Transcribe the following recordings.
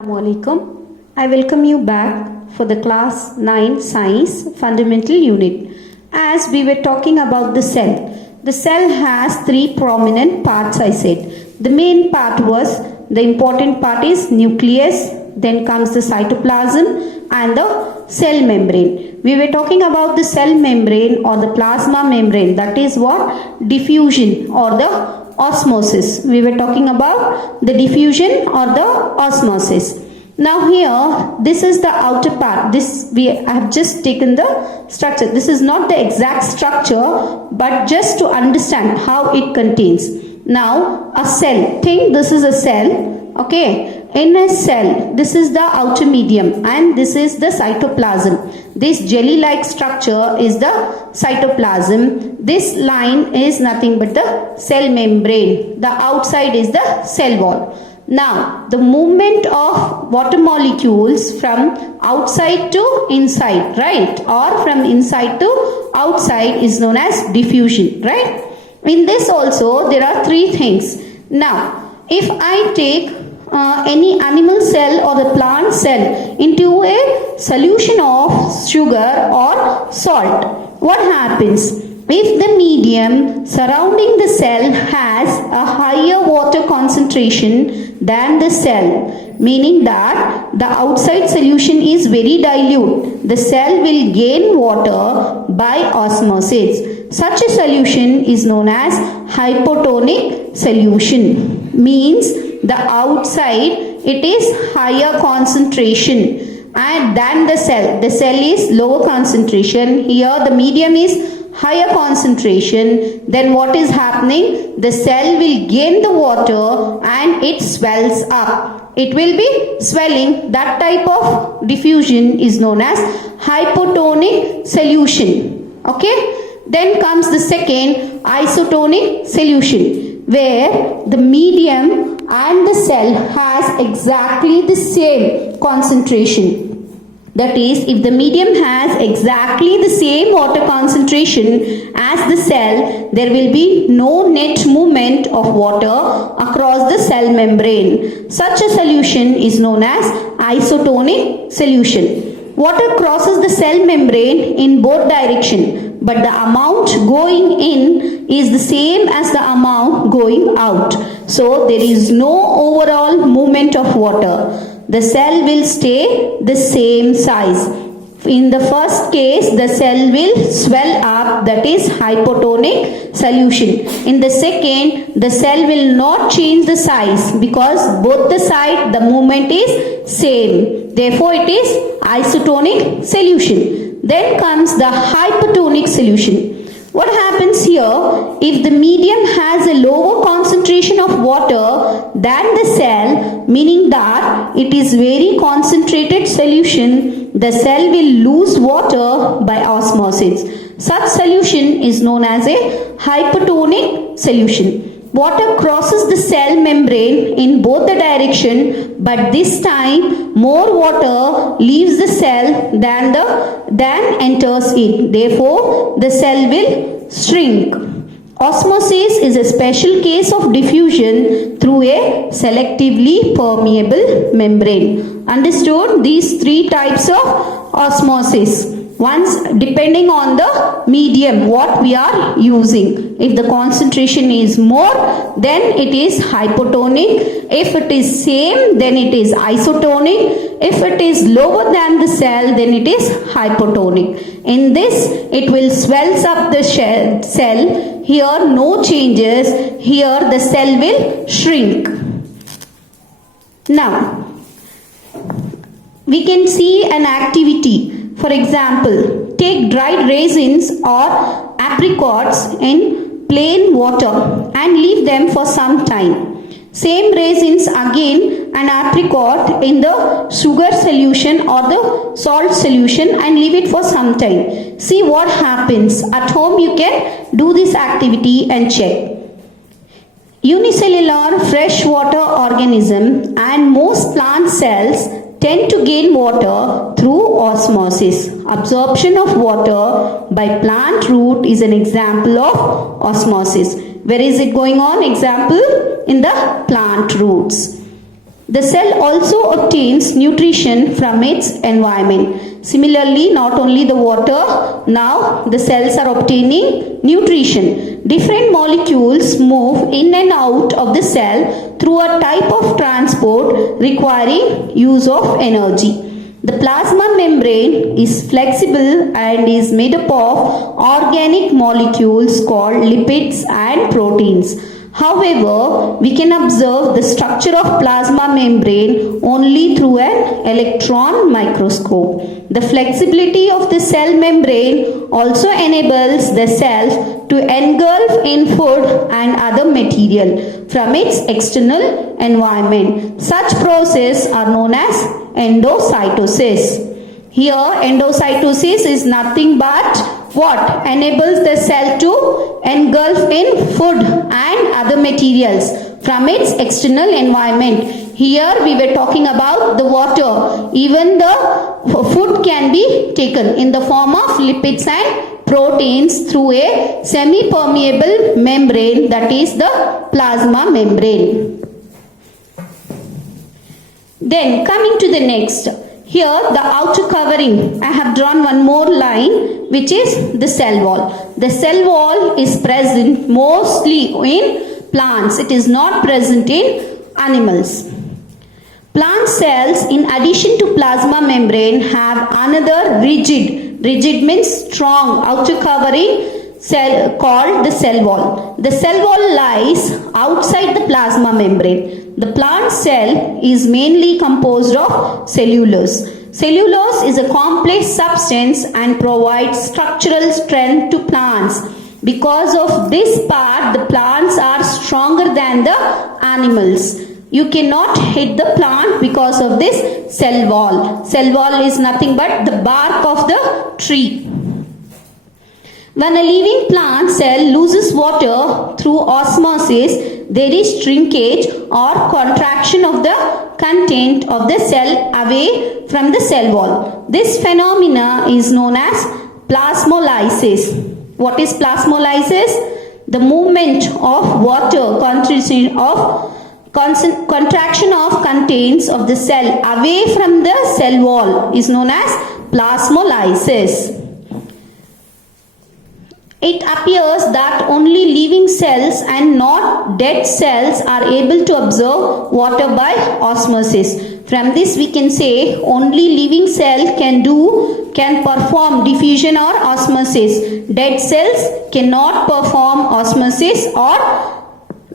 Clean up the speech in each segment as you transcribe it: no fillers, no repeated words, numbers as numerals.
Assalamualaikum. I welcome you back for the class 9 science fundamental unit. As we were talking about the cell has three prominent parts. I said the main part was the important part is nucleus, then comes the cytoplasm and the cell membrane. We were talking about the cell membrane or the plasma membrane, that is what? Diffusion or the osmosis. We were talking about the diffusion or the osmosis. Now here, this is the outer part. I have just taken the structure. This is not the exact structure, but just to understand how it contains. Now a cell, think this is a cell. Okay, in a cell, this is the outer medium and this is the cytoplasm. This jelly-like structure is the cytoplasm. This line is nothing but the cell membrane. The outside is the cell wall. Now, the movement of water molecules from outside to inside, right? Or from inside to outside is known as diffusion, right? In this also, there are three things. Now, if I take any animal cell or the plant cell into a solution of sugar or salt, what happens? If the medium surrounding the cell has a higher water concentration than the cell, meaning that the outside solution is very dilute, the cell will gain water by osmosis. Such a solution is known as hypotonic solution. Means the outside it is higher concentration and than the cell. The cell is lower concentration. Here the medium is higher concentration. Then what is happening? The cell will gain the water and it swells up. It will be swelling. That type of diffusion is known as hypotonic solution. Okay. Then comes the second, isotonic solution, where the medium and the cell has exactly the same concentration. That is, if the medium has exactly the same water concentration as the cell, there will be no net movement of water across the cell membrane. Such a solution is known as isotonic solution. Water crosses the cell membrane in both directions, but the amount going in is the same as the amount going out. So there is no overall movement of water. The cell will stay the same size. In the first case, the cell will swell up, that is hypotonic solution. In the second, the cell will not change the size because both the side the movement is same. Therefore, it is isotonic solution. Then comes the hypertonic solution. What happens here? If the medium has a lower concentration of water than the cell, meaning that it is very concentrated solution, the cell will lose water by osmosis. Such solution is known as a hypertonic solution. Water crosses the cell membrane in both the direction, but this time more water leaves the cell than enters it. Therefore, the cell will shrink. Osmosis is a special case of diffusion through a selectively permeable membrane. Understood? These three types of osmosis. Once depending on the medium what we are using. If the concentration is more, then it is hypotonic. If it is same, then it is isotonic. If it is lower than the cell, then it is hypotonic. In this, it will swells up the cell. Here no changes. Here the cell will shrink. Now, we can see an activity. For example, take dried raisins or apricots in plain water and leave them for some time. Same raisins again and apricot in the sugar solution or the salt solution and leave it for some time. See what happens. At home you can do this activity and check. Unicellular freshwater organism and most plant cells tend to gain water through osmosis. Absorption of water by plant root is an example of osmosis. Where is it going on? Example in the plant roots. The cell also obtains nutrition from its environment. Similarly, not only the water, now the cells are obtaining nutrition. Different molecules move in and out of the cell through a type of transport requiring use of energy. The plasma membrane is flexible and is made up of organic molecules called lipids and proteins. However, we can observe the structure of plasma membrane only through an electron microscope. The flexibility of the cell membrane also enables the cell to engulf in food and other material from its external environment. Such processes are known as endocytosis. Here, endocytosis is nothing but what enables the cell to engulf in food and other materials from its external environment. Here we were talking about the water. Even the food can be taken in the form of lipids and proteins through a semi-permeable membrane, that is the plasma membrane. Then coming to the next. Here the outer covering, I have drawn one more line, which is the cell wall. The cell wall is present mostly in plants. It is not present in animals. Plant cells, in addition to plasma membrane, have another rigid means strong outer covering cell called the cell wall. The cell wall lies outside the plasma membrane. The plant cell is mainly composed of cellulose. Cellulose is a complex substance and provides structural strength to plants. Because of this part, the plants are stronger than the animals. You cannot hit the plant because of this cell wall. Cell wall is nothing but the bark of the tree. When a living plant cell loses water through osmosis, there is shrinkage or contraction of the content of the cell away from the cell wall. This phenomena is known as plasmolysis. What is plasmolysis? The movement of water, contraction of contents of the cell away from the cell wall is known as plasmolysis. It appears that only living cells and not dead cells are able to absorb water by osmosis. From this we can say only living cell can perform diffusion or osmosis. Dead cells cannot perform osmosis or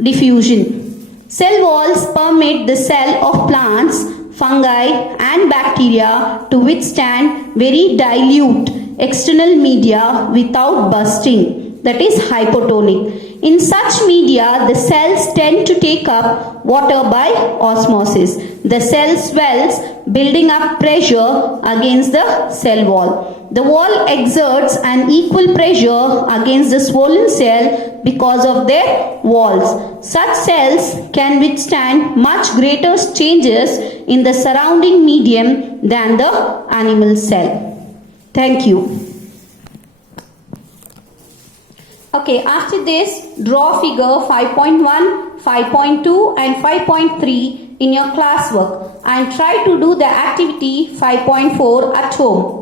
diffusion. Cell walls permit the cell of plants, fungi and bacteria to withstand very dilute external media without bursting, that is hypotonic. In such media, the cells tend to take up water by osmosis. The cell swells, building up pressure against the cell wall. The wall exerts an equal pressure against the swollen cell because of their walls. Such cells can withstand much greater changes in the surrounding medium than the animal cell. Thank you. Okay, after this, draw figure 5.1, 5.2 and 5.3 in your classwork and try to do the activity 5.4 at home.